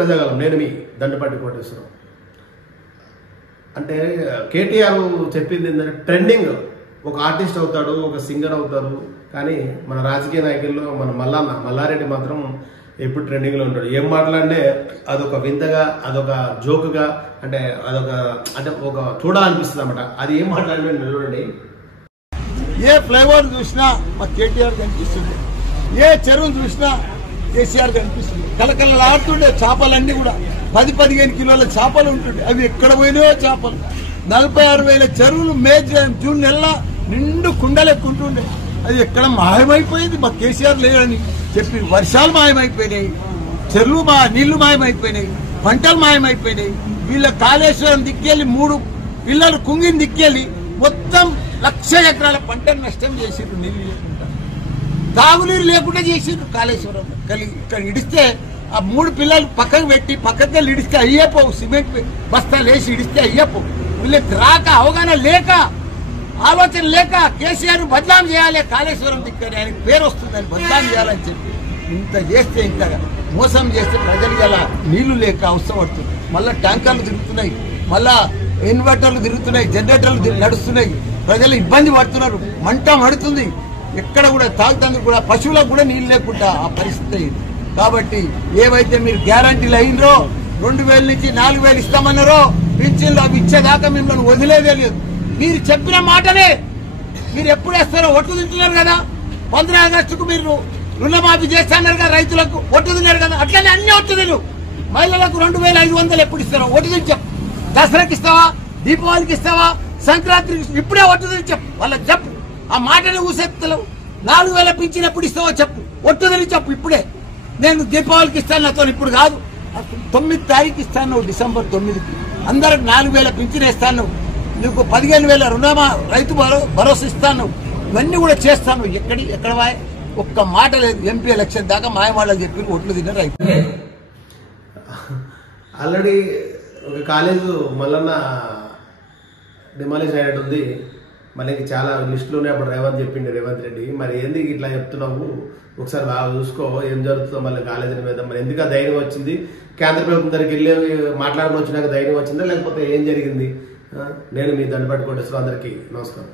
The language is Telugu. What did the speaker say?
ప్రజాగలం నేను మీ దండపాటి కోటేశ్వరం. అంటే కేటీఆర్ చెప్పింది ఏంటంటే ట్రెండింగ్ ఒక ఆర్టిస్ట్ అవుతాడు, ఒక సింగర్ అవుతారు, కానీ మన రాజకీయ నాయకుల్లో మన మల్లారెడ్డి మాత్రం ఎప్పుడు ట్రెండింగ్లో ఉంటాడు. ఏం మాట్లాడితే అదొక వింతగా, అదొక జోకుగా, అంటే ఒక చూడాలనిపిస్తుంది అన్నమాట. అది ఏం మాట్లాడినా చూడండి. ఏ ఫ్లైఓవర్ చూసినా మా కేటీఆర్ కనిపిస్తుంది, ఏ చెరువును చూసినా కేసీఆర్ కనిపిస్తుంది. కలకలలాడుతుండే చేపలన్నీ కూడా 10-15 కిలోల చేపలు ఉంటుండే. అవి ఎక్కడ పోయినాయో చేపలు. 46,000 చెరువులు మే జూన్ నెల నిండు కుండలెక్కుంటుండే. అది ఎక్కడ మాయమైపోయింది. మా కేసీఆర్ లేదని చెప్పి వర్షాలు మాయమైపోయినాయి, చెరువులు నీళ్లు మాయమైపోయినాయి, పంటలు మాయమైపోయినాయి. వీళ్ళ కాళేశ్వరం దిక్కెళ్ళి 3 పిల్లలు కుంగిని దిక్కెళ్ళి మొత్తం 1,00,000 ఎకరాల పంటను నష్టం చేసిర్రు. నీళ్లు లేకుండా, తాగునీరు లేకుండా చేసిర్రు. కాళేశ్వరం ఇక్కడ ఇడిస్తే ఆ 3 పిల్లలు పక్కకు పెట్టి పక్కకి ఇడిస్తే అయ్యేపోవు. సిమెంట్ బస్తాలు వేసి ఇడిస్తే అయ్యేపోవు. వీళ్ళకి రాక, అవగాహన లేక, ఆలోచన లేక కేసీఆర్ బదనాం చేయాలి. కాళేశ్వరం దిక్కని ఆయనకు పేరు వస్తుందని బదనాం చేయాలని చెప్పి ఇంత చేస్తే, ఇంత మోసం చేస్తే ప్రజలు ఇలా నీళ్లు లేక అవసరపడుతుంది. మళ్ళా ట్యాంకర్లు తిరుగుతున్నాయి, మళ్ళా ఇన్వర్టర్లు తిరుగుతున్నాయి, జనరేటర్లు నడుస్తున్నాయి. ప్రజలు ఇబ్బంది పడుతున్నారు, మంట మడుతుంది. ఎక్కడ కూడా తాగుతందుకు కూడా పశువులకు కూడా నీళ్లు లేకుండా ఆ పరిస్థితి. కాబట్టి ఏవైతే మీరు గ్యారంటీలు అయినరో 2,000 నుంచి 4,000 ఇస్తామన్నారో పింఛన్లు అవి ఇచ్చేదాకా మిమ్మల్ని వదిలేదే లేదు. మీరు చెప్పిన మాటనే మీరు ఎప్పుడు వేస్తారో ఒట్టు తింటున్నారు కదా. 15 ఆగస్టుకు మీరు రుణమాఫీ చేస్తున్నారు కదా, రైతులకు ఒట్టు తిన్నారు కదా. అట్లనే అన్ని ఒట్టు తిను. మహిళలకు 2,500 ఎప్పుడు ఇస్తారో ఒట్టు తిని చెప్పు. దసరాకి ఇస్తావా, దీపావళికి ఇస్తావా, సంక్రాంతికి ఇప్పుడే ఒట్టు తిని చెప్పు. వాళ్ళకి చెప్పు. ఆ మాటని ఊసెత్తలేవు. 4,000 పింఛన్ ఎప్పుడు ఇస్తావో చెప్పు. ఒట్టు తిని చెప్పు. ఇప్పుడే నేను దీపావళికి ఇస్తాను, నాతో ఇప్పుడు కాదు. 9 తారీఖు ఇస్తాను, డిసెంబర్ 9కి అందరికి 4,000 పింఛన్ ఇస్తాను. నీకు 15,000 రైతు భరోసా ఇస్తాను. ఇవన్నీ కూడా చేస్తాను. ఎక్కడ ఒక్క మాట లేదు. ఎంపీ ఎలక్షన్ దాకా మాయమాటలు చెప్పి ఓట్లు తిన్న రైతు. ఆల్రెడీ ఒక కాలేజు మల్లన్న డిమాలిష్ అయినట్టుంది. మళ్ళీ చాలా లిస్టులోనే అప్పుడు రేవంత్ రెడ్డి మరి ఎందుకు ఇట్లా చెప్తున్నావు, ఒకసారి బాగా చూసుకో ఏం జరుగుతుందో మళ్ళీ కాలేజీల మీద. మరి ఎందుకు ఆ ధైర్యం వచ్చింది? కేంద్ర ప్రభుత్వం దగ్గరికి వెళ్ళి మాట్లాడడం వచ్చినాక ధైర్యం వచ్చిందా, లేకపోతే ఏం జరిగింది? నేను మీ దండపాటి కోటేశ్వరం. అందరికీ నమస్కారం.